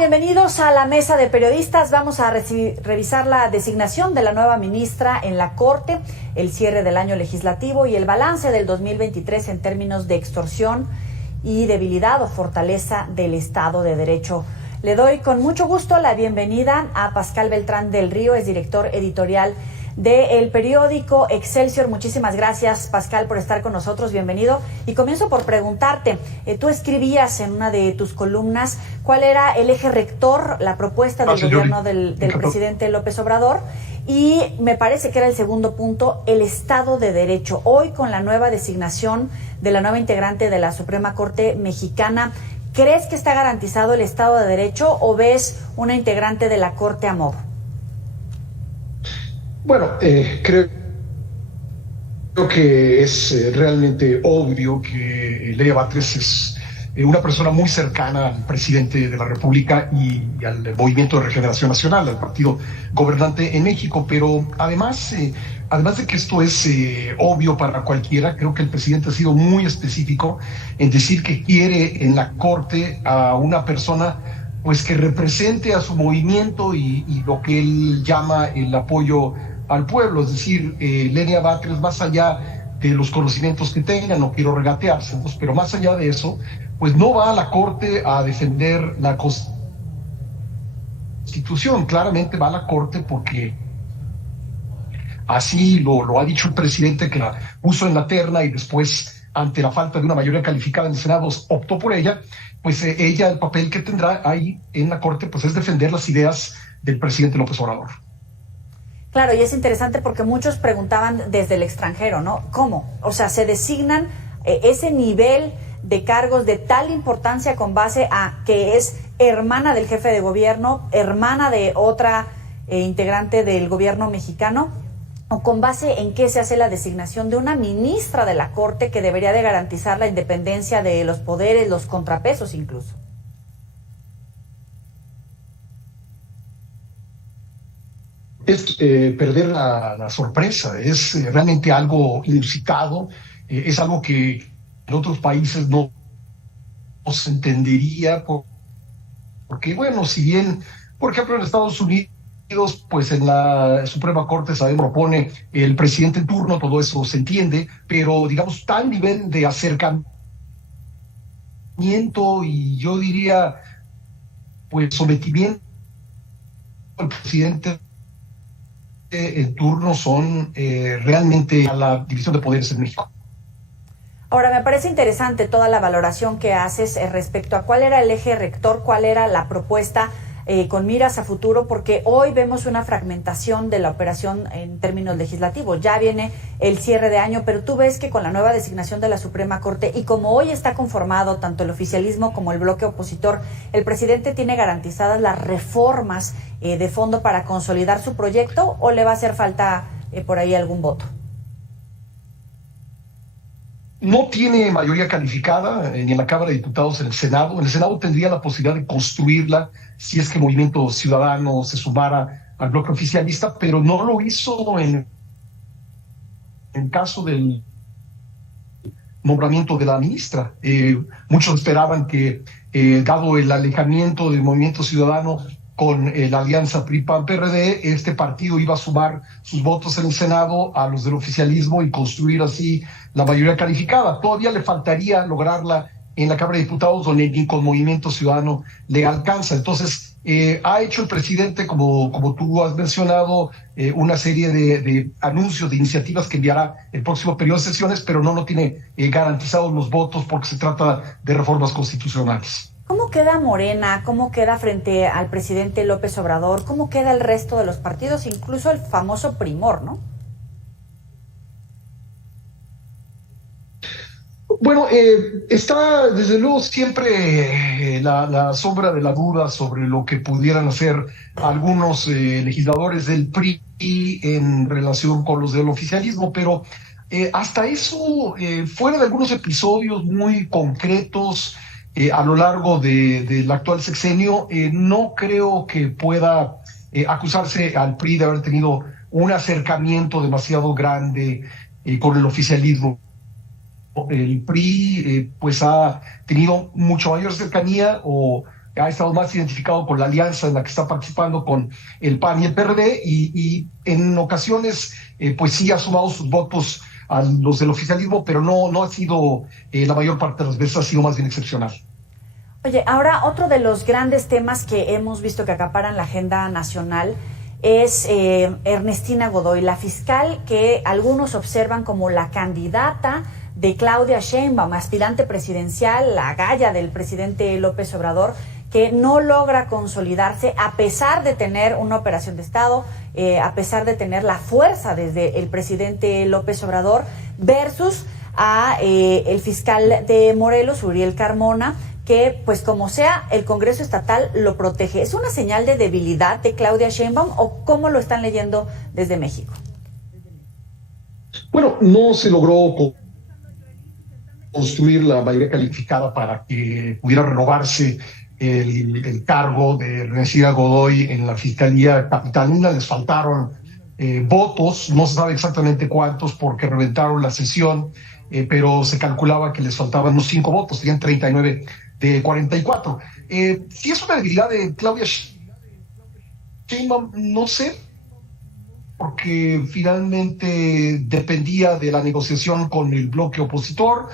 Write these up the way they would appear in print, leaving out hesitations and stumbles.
Bienvenidos a la mesa de periodistas. Vamos a revisar la designación de la nueva ministra en la Corte, el cierre del año legislativo y el balance del 2023 en términos de extorsión y debilidad o fortaleza del Estado de Derecho. Le doy con mucho gusto la bienvenida a Pascal Beltrán del Río, es director editorial del periódico Excelsior. Muchísimas gracias, Pascal, por estar con nosotros. Bienvenido. Y comienzo por preguntarte, tú escribías en una de tus columnas cuál era el eje rector, la propuesta del gobierno del presidente López Obrador, y me parece que era el segundo punto, el Estado de Derecho. Hoy, con la nueva designación de la nueva integrante de la Suprema Corte Mexicana, ¿crees que está garantizado el Estado de Derecho o ves una integrante de la Corte a modo? Bueno, creo que es realmente obvio que Lenia Batres es una persona muy cercana al presidente de la República y al Movimiento de Regeneración Nacional, al partido gobernante en México, pero además de que esto es obvio para cualquiera, creo que el presidente ha sido muy específico en decir que quiere en la Corte a una persona pues que represente a su movimiento y lo que él llama el apoyo al pueblo, es decir, Lenia Batres, más allá de los conocimientos que tenga, no quiero regateárselos, pero más allá de eso, pues no va a la Corte a defender la Constitución, claramente va a la Corte porque así lo ha dicho el presidente, que la puso en la terna y después, ante la falta de una mayoría calificada en el Senado, optó por ella. Pues ella, el papel que tendrá ahí en la Corte, pues es defender las ideas del presidente López Obrador. Claro, y es interesante porque muchos preguntaban desde el extranjero, ¿no? ¿Cómo? O sea, se designan ese nivel de cargos de tal importancia con base a que es hermana del jefe de gobierno, hermana de otra integrante del gobierno mexicano, o con base en qué se hace la designación de una ministra de la Corte que debería de garantizar la independencia de los poderes, los contrapesos incluso. Es perder la sorpresa, es realmente algo inusitado, es algo que en otros países no se entendería, porque bueno, si bien, por ejemplo, en Estados Unidos, pues en la Suprema Corte sabemos propone el presidente en turno, todo eso se entiende, pero digamos tal nivel de acercamiento y yo diría pues sometimiento al presidente en turno son realmente a la división de poderes en México. Ahora, me parece interesante toda la valoración que haces respecto a cuál era el eje rector, cuál era la propuesta con miras a futuro, porque hoy vemos una fragmentación de la operación en términos legislativos. Ya viene el cierre de año, pero tú ves que con la nueva designación de la Suprema Corte y como hoy está conformado tanto el oficialismo como el bloque opositor, el presidente tiene garantizadas las reformas de fondo para consolidar su proyecto, ¿o le va a hacer falta por ahí algún voto? No tiene mayoría calificada ni en la Cámara de Diputados, en el Senado. En el Senado tendría la posibilidad de construirla si es que Movimiento Ciudadano se sumara al bloque oficialista, pero no lo hizo en caso del nombramiento de la ministra. Muchos esperaban que, dado el alejamiento del Movimiento Ciudadano con la alianza PRI-PAN-PRD, este partido iba a sumar sus votos en el Senado a los del oficialismo y construir así la mayoría calificada. Todavía le faltaría lograrla en la Cámara de Diputados, donde ni con Movimiento Ciudadano le alcanza. Entonces, ha hecho el presidente, como tú has mencionado, una serie de anuncios, de iniciativas que enviará el próximo periodo de sesiones, pero no tiene garantizados los votos porque se trata de reformas constitucionales. ¿Cómo queda Morena? ¿Cómo queda frente al presidente López Obrador? ¿Cómo queda el resto de los partidos? Incluso el famoso primor, ¿no? Bueno, está desde luego siempre la sombra de la duda sobre lo que pudieran hacer algunos legisladores del PRI en relación con los del oficialismo, pero hasta eso, fuera de algunos episodios muy concretos a lo largo del actual sexenio, no creo que pueda acusarse al PRI de haber tenido un acercamiento demasiado grande con el oficialismo. El PRI pues ha tenido mucho mayor cercanía o ha estado más identificado con la alianza en la que está participando con el PAN y el PRD, y en ocasiones pues sí ha sumado sus votos a los del oficialismo, pero no ha sido la mayor parte de las veces, ha sido más bien excepcional. Oye, ahora otro de los grandes temas que hemos visto que acaparan la agenda nacional es Ernestina Godoy, la fiscal que algunos observan como la candidata de Claudia Sheinbaum, aspirante presidencial, la galla del presidente López Obrador, que no logra consolidarse a pesar de tener una operación de Estado, a pesar de tener la fuerza desde el presidente López Obrador, versus a el fiscal de Morelos, Uriel Carmona, que pues como sea el Congreso Estatal lo protege. ¿Es una señal de debilidad de Claudia Sheinbaum o cómo lo están leyendo desde México? Bueno, no se logró construir la mayoría calificada para que pudiera renovarse el cargo de Ernestina Godoy en la Fiscalía Capitalina. Les faltaron votos, no se sabe exactamente cuántos porque reventaron la sesión, pero se calculaba que les faltaban unos 5 votos, tenían 39 de 44. Si es una debilidad de Claudia Sheinbaum, no sé, porque finalmente dependía de la negociación con el bloque opositor,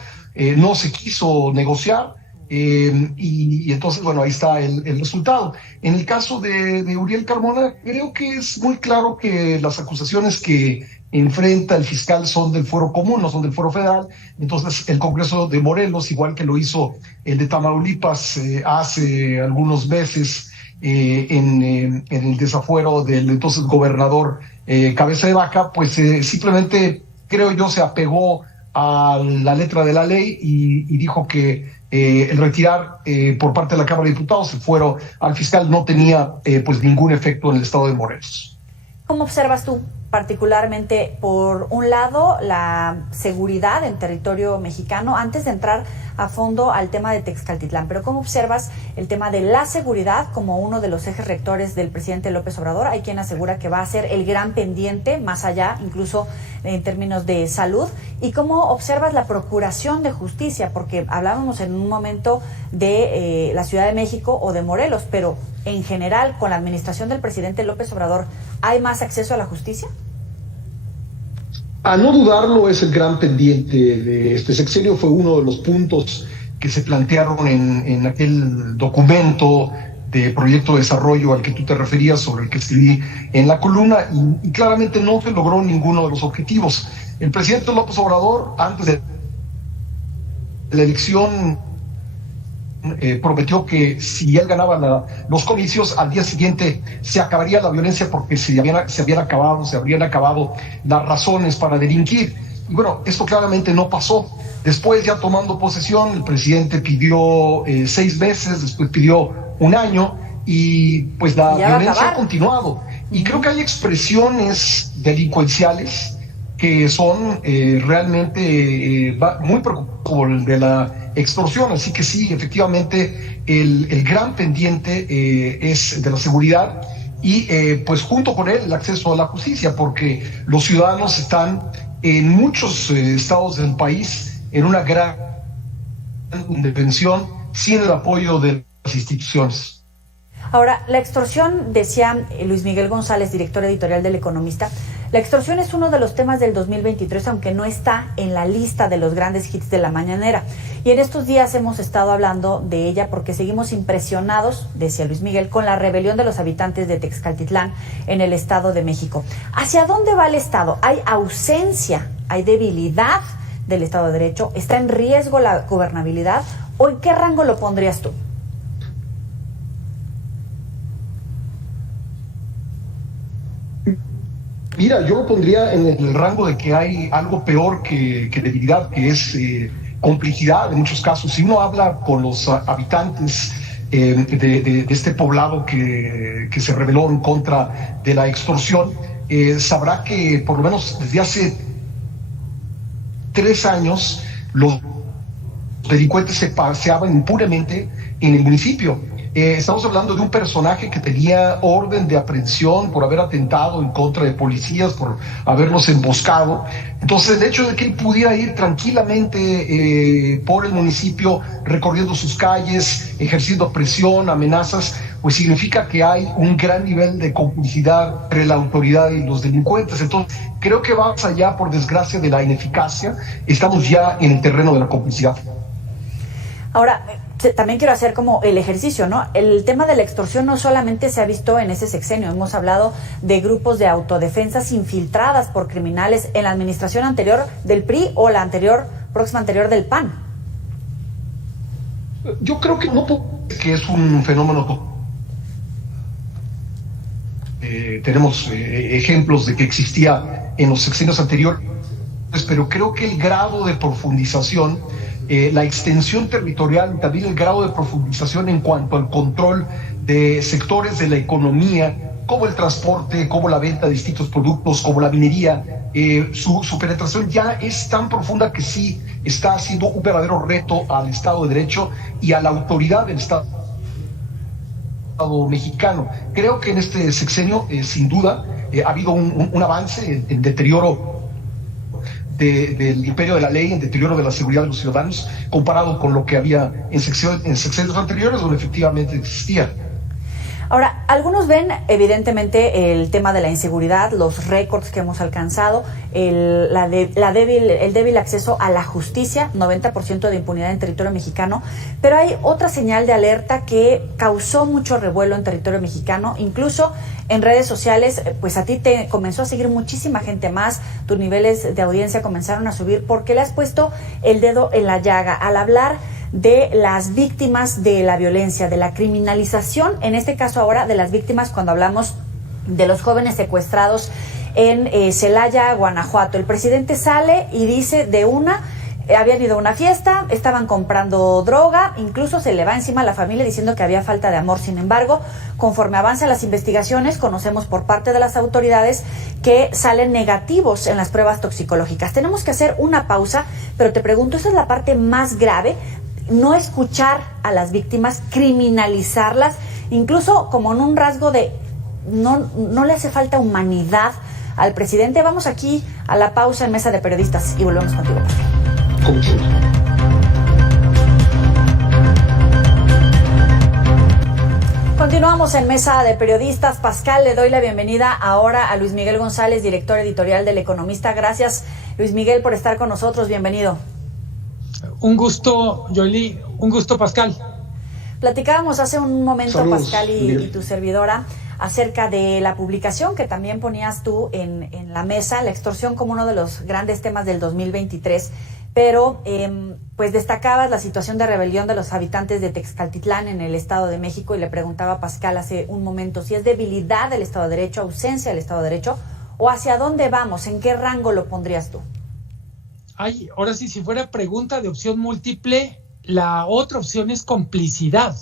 no se quiso negociar, y entonces, bueno, ahí está el resultado. En el caso de Uriel Carmona, creo que es muy claro que las acusaciones que enfrenta el fiscal son del fuero común, no son del fuero federal. Entonces el Congreso de Morelos, igual que lo hizo el de Tamaulipas hace algunos meses en el desafuero del entonces gobernador Cabeza de Vaca, pues simplemente, creo yo, se apegó a la letra de la ley y dijo que el retirar por parte de la Cámara de Diputados el fuero al fiscal no tenía pues ningún efecto en el estado de Morelos. ¿Cómo observas tú particularmente, por un lado, la seguridad en territorio mexicano, antes de entrar a fondo al tema de Texcaltitlán, pero cómo observas el tema de la seguridad como uno de los ejes rectores del presidente López Obrador? Hay quien asegura que va a ser el gran pendiente, más allá, incluso en términos de salud. ¿Y cómo observas la procuración de justicia? Porque hablábamos en un momento de la Ciudad de México o de Morelos, pero en general, con la administración del presidente López Obrador, ¿hay más acceso a la justicia? A no dudarlo, es el gran pendiente de este sexenio. Fue uno de los puntos que se plantearon en aquel documento de proyecto de desarrollo al que tú te referías, sobre el que escribí en la columna, y claramente no se logró ninguno de los objetivos. El presidente López Obrador, antes de la elección, prometió que si él ganaba los comicios, al día siguiente se acabaría la violencia porque se habrían acabado las razones para delinquir. Y bueno, esto claramente no pasó. Después, ya tomando posesión, el presidente pidió 6 meses, después pidió 1 año, y pues la violencia ha continuado. Y creo que hay expresiones delincuenciales que son realmente muy preocupantes, por el de la extorsión. Así que sí, efectivamente, el gran pendiente es de la seguridad y pues junto con él el acceso a la justicia, porque los ciudadanos están en muchos estados del país en una gran indefensión sin el apoyo de las instituciones. Ahora, la extorsión, decía Luis Miguel González, director editorial del Economista, la extorsión es uno de los temas del 2023, aunque no está en la lista de los grandes hits de la mañanera. Y en estos días hemos estado hablando de ella porque seguimos impresionados, decía Luis Miguel, con la rebelión de los habitantes de Texcaltitlán en el Estado de México. ¿Hacia dónde va el Estado? ¿Hay ausencia, hay debilidad del Estado de Derecho? ¿Está en riesgo la gobernabilidad? ¿O en qué rango lo pondrías tú? Mira, yo lo pondría en el rango de que hay algo peor que debilidad, que es complicidad en muchos casos. Si uno habla con los habitantes de este poblado que se rebeló en contra de la extorsión, sabrá que por lo menos desde hace 3 años los delincuentes se paseaban impunemente en el municipio. Estamos hablando de un personaje que tenía orden de aprehensión por haber atentado en contra de policías, por haberlos emboscado. Entonces, el hecho de que él pudiera ir tranquilamente por el municipio, recorriendo sus calles, ejerciendo presión, amenazas, pues significa que hay un gran nivel de complicidad entre la autoridad y los delincuentes. Entonces, creo que va más allá, por desgracia, de la ineficacia. Estamos ya en el terreno de la complicidad. Ahora, también quiero hacer como el ejercicio, ¿no? El tema de la extorsión no solamente se ha visto en ese sexenio, hemos hablado de grupos de autodefensas infiltradas por criminales en la administración anterior del PRI o la próxima anterior del PAN. Yo creo que no, que es un fenómeno. Tenemos ejemplos de que existía en los sexenios anteriores, pero creo que el grado de profundización, la extensión territorial y también el grado de profundización en cuanto al control de sectores de la economía, como el transporte, como la venta de distintos productos, como la minería, su penetración ya es tan profunda que sí está haciendo un verdadero reto al Estado de Derecho y a la autoridad del Estado mexicano. Creo que en este sexenio, sin duda, ha habido un avance en deterioro del imperio de la ley, en deterioro de la seguridad de los ciudadanos, comparado con lo que había en sexenios anteriores, donde efectivamente existía. Ahora, algunos ven evidentemente el tema de la inseguridad, los récords que hemos alcanzado, el débil acceso a la justicia, 90% de impunidad en territorio mexicano, pero hay otra señal de alerta que causó mucho revuelo en territorio mexicano, incluso en redes sociales. Pues a ti te comenzó a seguir muchísima gente más, tus niveles de audiencia comenzaron a subir porque le has puesto el dedo en la llaga al hablar de las víctimas de la violencia, de la criminalización, en este caso ahora de las víctimas cuando hablamos de los jóvenes secuestrados en Celaya, Guanajuato. El presidente sale y dice habían ido a una fiesta, estaban comprando droga, incluso se le va encima a la familia diciendo que había falta de amor. Sin embargo, conforme avanzan las investigaciones, conocemos por parte de las autoridades que salen negativos en las pruebas toxicológicas. Tenemos que hacer una pausa, pero te pregunto, ¿esa es la parte más grave? No escuchar a las víctimas, criminalizarlas, incluso como en un rasgo de no le hace falta humanidad al presidente. Vamos aquí a la pausa en Mesa de Periodistas y volvemos contigo. Continuamos en Mesa de Periodistas. Pascal, le doy la bienvenida ahora a Luis Miguel González, director editorial del Economista. Gracias, Luis Miguel, por estar con nosotros. Bienvenido. Un gusto, Yoli. Un gusto, Pascal. Platicábamos hace un momento, Saludos, Pascal y tu servidora, acerca de la publicación que también ponías tú en la mesa, la extorsión como uno de los grandes temas del 2023, pero pues destacabas la situación de rebelión de los habitantes de Texcaltitlán en el Estado de México, y le preguntaba a Pascal hace un momento si es debilidad del Estado de Derecho, ausencia del Estado de Derecho, o hacia dónde vamos, ¿en qué rango lo pondrías tú? Ahora sí, si fuera pregunta de opción múltiple, la otra opción es complicidad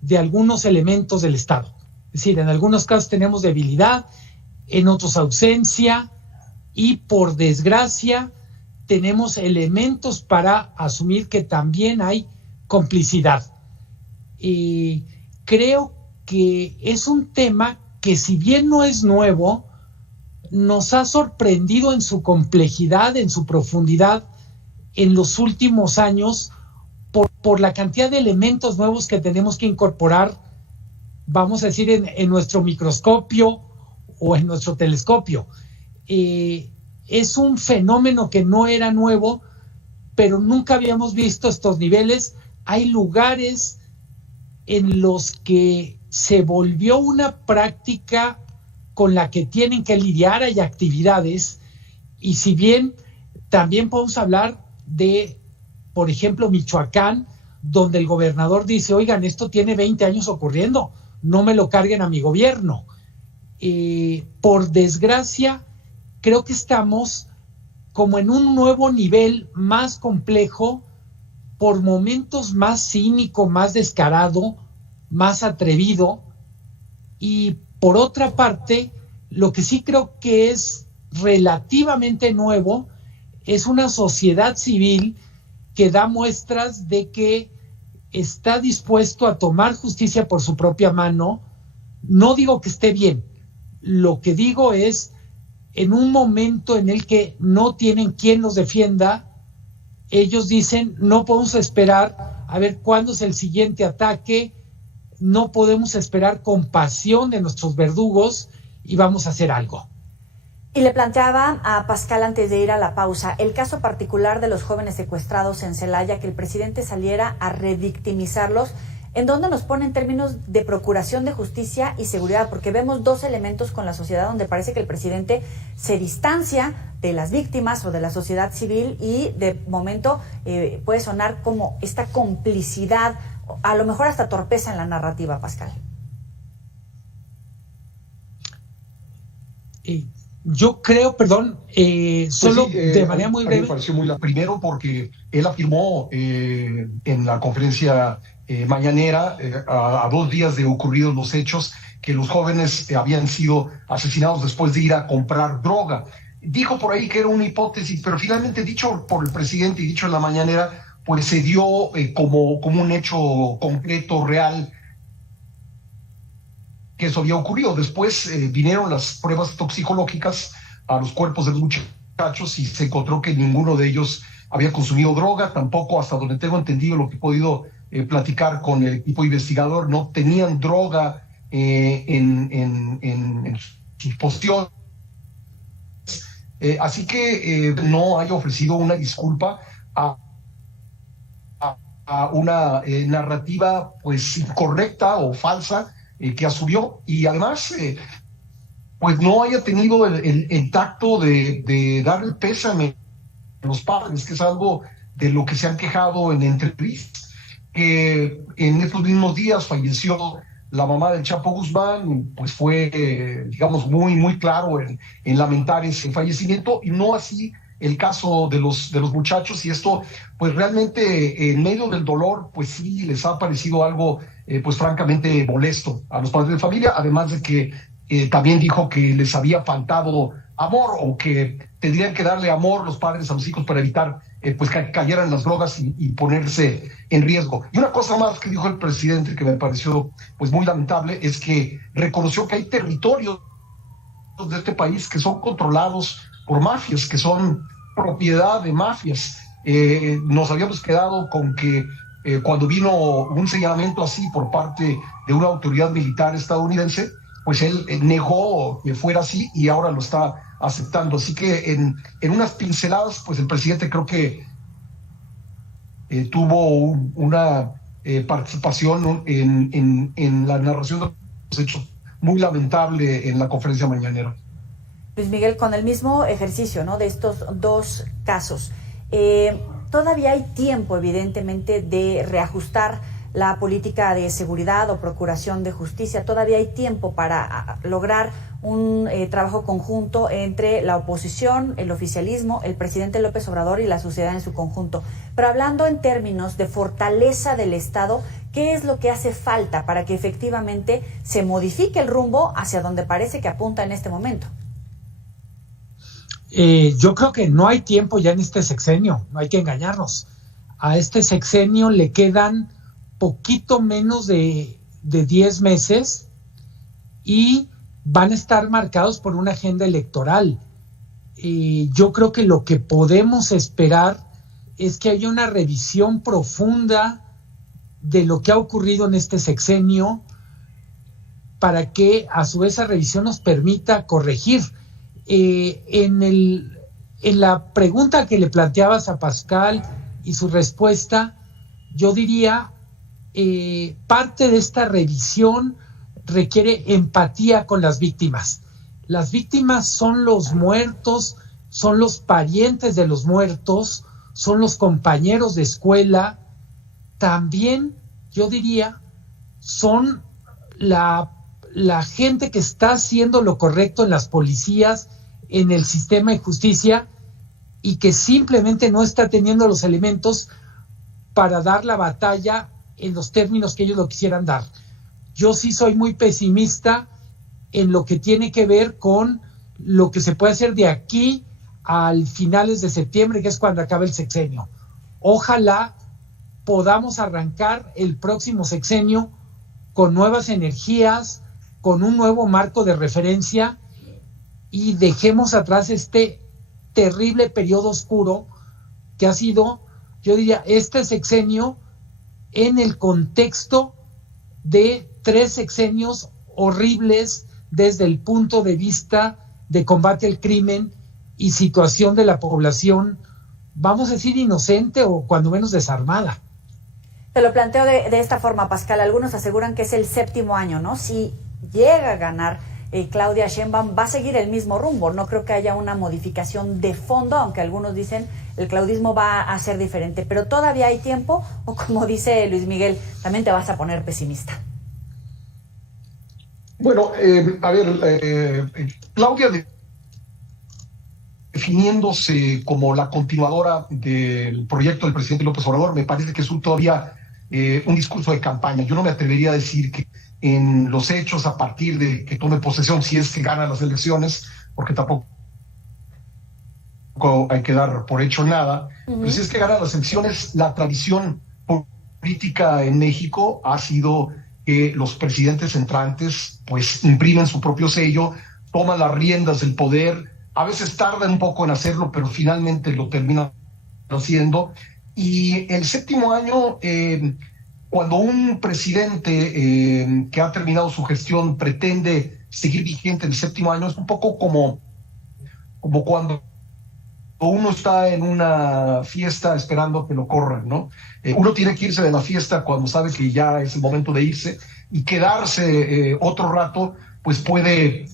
de algunos elementos del Estado. Es decir, en algunos casos tenemos debilidad, en otros ausencia, y por desgracia tenemos elementos para asumir que también hay complicidad. Y creo que es un tema que, si bien no es nuevo, nos ha sorprendido en su complejidad, en su profundidad en los últimos años, por la cantidad de elementos nuevos que tenemos que incorporar, vamos a decir, en nuestro microscopio o en nuestro telescopio. Es un fenómeno que no era nuevo, pero nunca habíamos visto estos niveles. Hay lugares en los que se volvió una práctica con la que tienen que lidiar, hay actividades, y si bien también podemos hablar de, por ejemplo, Michoacán, donde el gobernador dice, oigan, esto tiene 20 años ocurriendo, no me lo carguen a mi gobierno. Por desgracia, creo que estamos como en un nuevo nivel más complejo, por momentos más cínico, más descarado, más atrevido, y por otra parte, lo que sí creo que es relativamente nuevo es una sociedad civil que da muestras de que está dispuesto a tomar justicia por su propia mano. No digo que esté bien, lo que digo es, en un momento en el que no tienen quien los defienda, ellos dicen, no podemos esperar a ver cuándo es el siguiente ataque, no podemos esperar compasión de nuestros verdugos y vamos a hacer algo. Y le planteaba a Pascal antes de ir a la pausa el caso particular de los jóvenes secuestrados en Celaya, que el presidente saliera a revictimizarlos. ¿En dónde nos pone en términos de procuración de justicia y seguridad? Porque vemos dos elementos con la sociedad donde parece que el presidente se distancia de las víctimas o de la sociedad civil y de momento puede sonar como esta complicidad, a lo mejor hasta torpeza en la narrativa, Pascal. Yo creo, solo de manera muy breve. Me pareció primero porque él afirmó en la conferencia mañanera, a 2 días de ocurridos los hechos, que los jóvenes habían sido asesinados después de ir a comprar droga. Dijo por ahí que era una hipótesis, pero finalmente, dicho por el presidente y dicho en la mañanera, pues se dio como un hecho concreto, real, que eso había ocurrido. Después vinieron las pruebas toxicológicas a los cuerpos de los muchachos y se encontró que ninguno de ellos había consumido droga, tampoco, hasta donde tengo entendido, lo que he podido platicar con el equipo investigador, no tenían droga en sus postiones. Así que no haya ofrecido una disculpa a una narrativa pues incorrecta o falsa que asumió, y además pues no haya tenido el tacto de dar el pésame a los padres, que es algo de lo que se han quejado en entrevistas. En estos mismos días falleció la mamá del Chapo Guzmán, pues fue, digamos, muy claro en lamentar ese fallecimiento, y no así el caso de los muchachos, y esto, pues realmente en medio del dolor, pues sí les ha parecido algo, pues francamente molesto a los padres de familia, además de que también dijo que les había faltado amor, o que tendrían que darle amor los padres a los hijos para evitar pues que cayeran las drogas y ponerse en riesgo. Y una cosa más que dijo el presidente que me pareció pues muy lamentable es que reconoció que hay territorios de este país que son controlados por mafias, que son propiedad de mafias. Nos habíamos quedado con que cuando vino un señalamiento así por parte de una autoridad militar estadounidense, pues él negó que fuera así y ahora lo está aceptando. Así que en unas pinceladas, pues el presidente creo que tuvo una participación en la narración de los hechos muy lamentable en la conferencia mañanera. Luis Miguel, con el mismo ejercicio, ¿no?, de estos dos casos, todavía hay tiempo, evidentemente, de reajustar la política de seguridad o procuración de justicia. Todavía hay tiempo para lograr un trabajo conjunto entre la oposición, el oficialismo, el presidente López Obrador y la sociedad en su conjunto. Pero hablando en términos de fortaleza del Estado, ¿qué es lo que hace falta para que efectivamente se modifique el rumbo hacia donde parece que apunta en este momento? Yo creo que no hay tiempo ya en este sexenio, no hay que engañarnos. A este sexenio le quedan poquito menos de 10 meses y van a estar marcados por una agenda electoral. Yo creo que lo que podemos esperar es que haya una revisión profunda de lo que ha ocurrido en este sexenio para que a su vez esa revisión nos permita corregir. En la pregunta que le planteabas a Pascal y su respuesta, yo diría parte de esta revisión requiere empatía con las víctimas. Las víctimas son los muertos, son los parientes de los muertos, son los compañeros de escuela. También, yo diría, son la gente que está haciendo lo correcto en las policías, en el sistema de justicia, y que simplemente no está teniendo los elementos para dar la batalla en los términos que ellos lo quisieran dar. Yo sí soy muy pesimista en lo que tiene que ver con lo que se puede hacer de aquí al finales de septiembre, que es cuando acaba el sexenio. Ojalá podamos arrancar el próximo sexenio con nuevas energías, con un nuevo marco de referencia y dejemos atrás este terrible periodo oscuro que ha sido, yo diría, este sexenio en el contexto de 3 sexenios horribles desde el punto de vista de combate al crimen y situación de la población, vamos a decir, inocente o cuando menos desarmada. Te lo planteo de esta forma, Pascal. Algunos aseguran que es el 7º año, ¿no? Si llega a ganar Claudia Sheinbaum, va a seguir el mismo rumbo. No creo que haya una modificación de fondo, aunque algunos dicen el claudismo va a ser diferente. Pero todavía hay tiempo, o como dice Luis Miguel, también te vas a poner pesimista. Bueno, a ver, Claudia definiéndose como la continuadora del proyecto del presidente López Obrador, me parece que es todavía un discurso de campaña. Yo no me atrevería a decir que en los hechos, a partir de que tome posesión, si es que gana las elecciones, porque tampoco hay que dar por hecho nada, pero si es que gana las elecciones, la tradición política en México ha sido que los presidentes entrantes pues imprimen su propio sello, toman las riendas del poder, a veces tardan un poco en hacerlo, pero finalmente lo terminan haciendo. Y el 7º año, cuando un presidente que ha terminado su gestión pretende seguir vigente el 7º año, es un poco como cuando uno está en una fiesta esperando que lo corran, ¿no? Uno tiene que irse de la fiesta cuando sabe que ya es el momento de irse, y quedarse otro rato pues puede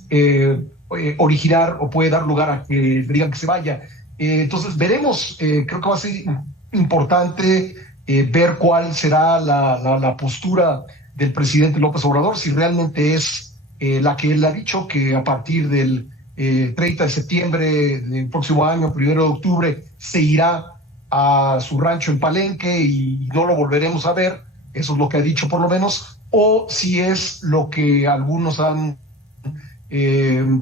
originar o puede dar lugar a que digan que se vaya. Entonces veremos, creo que va a ser importante ver cuál será la postura del presidente López Obrador, si realmente es la que él ha dicho, que a partir del 30 de septiembre del próximo año, 1 de octubre, se irá a su rancho en Palenque y no lo volveremos a ver. Eso es lo que ha dicho por lo menos, o si es lo que algunos han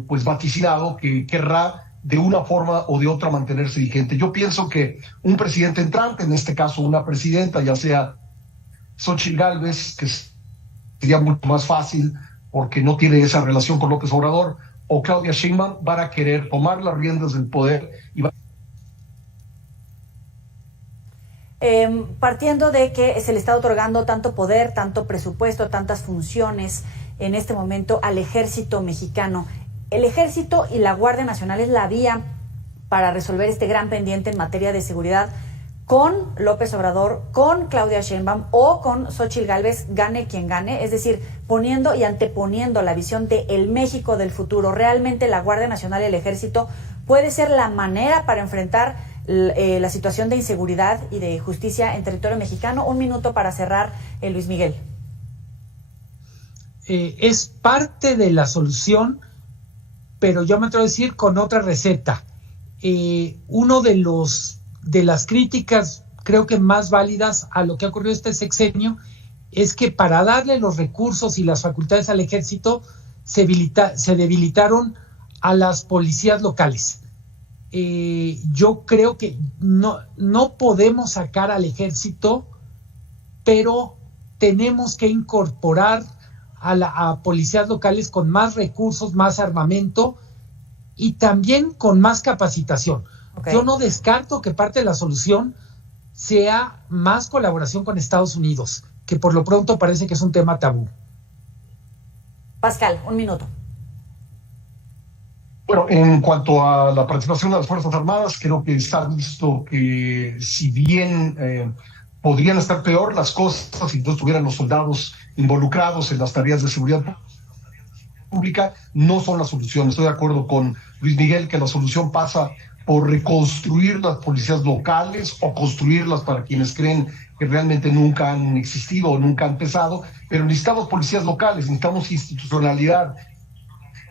pues vaticinado, que querrá de una forma o de otra mantenerse vigente. Yo pienso que un presidente entrante, en este caso una presidenta, ya sea Xóchitl Gálvez, que sería mucho más fácil porque no tiene esa relación con López Obrador, o Claudia Sheinbaum, van a querer tomar las riendas del poder y partiendo de que se le está otorgando tanto poder, tanto presupuesto, tantas funciones en este momento al ejército mexicano. El ejército y la Guardia Nacional es la vía para resolver este gran pendiente en materia de seguridad con López Obrador, con Claudia Sheinbaum o con Xóchitl Gálvez, gane quien gane, es decir, poniendo y anteponiendo la visión de el México del futuro. Realmente la Guardia Nacional y el ejército puede ser la manera para enfrentar la situación de inseguridad y de justicia en territorio mexicano. Un minuto para cerrar, Luis Miguel. Es parte de la solución, pero yo me atrevo a decir con otra receta. Uno de las críticas, creo que más válidas a lo que ha ocurrido este sexenio, es que para darle los recursos y las facultades al ejército se debilitaron a las policías locales. Yo creo que no podemos sacar al ejército, pero tenemos que incorporar a policías locales con más recursos, más armamento y también con más capacitación. Okay. Yo no descarto que parte de la solución sea más colaboración con Estados Unidos, que por lo pronto parece que es un tema tabú. Pascal, un minuto. Bueno, en cuanto a la participación de las Fuerzas Armadas, creo que está visto que si bien podrían estar peor las cosas si no estuvieran los soldados involucrados en las tareas de seguridad pública, no son la solución. Estoy de acuerdo con Luis Miguel que la solución pasa por reconstruir las policías locales o construirlas para quienes creen que realmente nunca han existido o nunca han empezado, pero necesitamos policías locales, necesitamos institucionalidad,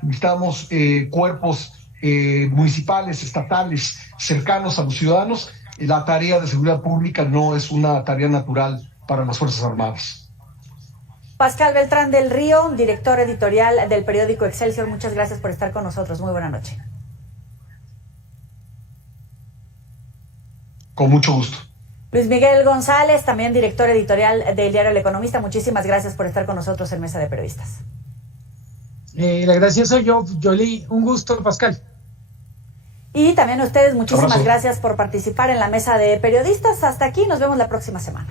necesitamos cuerpos municipales, estatales, cercanos a los ciudadanos. La tarea de seguridad pública no es una tarea natural para las Fuerzas Armadas. Pascal Beltrán del Río, director editorial del periódico Excelsior, muchas gracias por estar con nosotros. Muy buena noche. Con mucho gusto. Luis Miguel González, también director editorial del diario El Economista, muchísimas gracias por estar con nosotros en Mesa de Periodistas. La gracia soy yo, Yoli. Un gusto, Pascal. Y también a ustedes, muchísimas Abrazo. gracias por participar en la Mesa de Periodistas. Hasta aquí, nos vemos la próxima semana.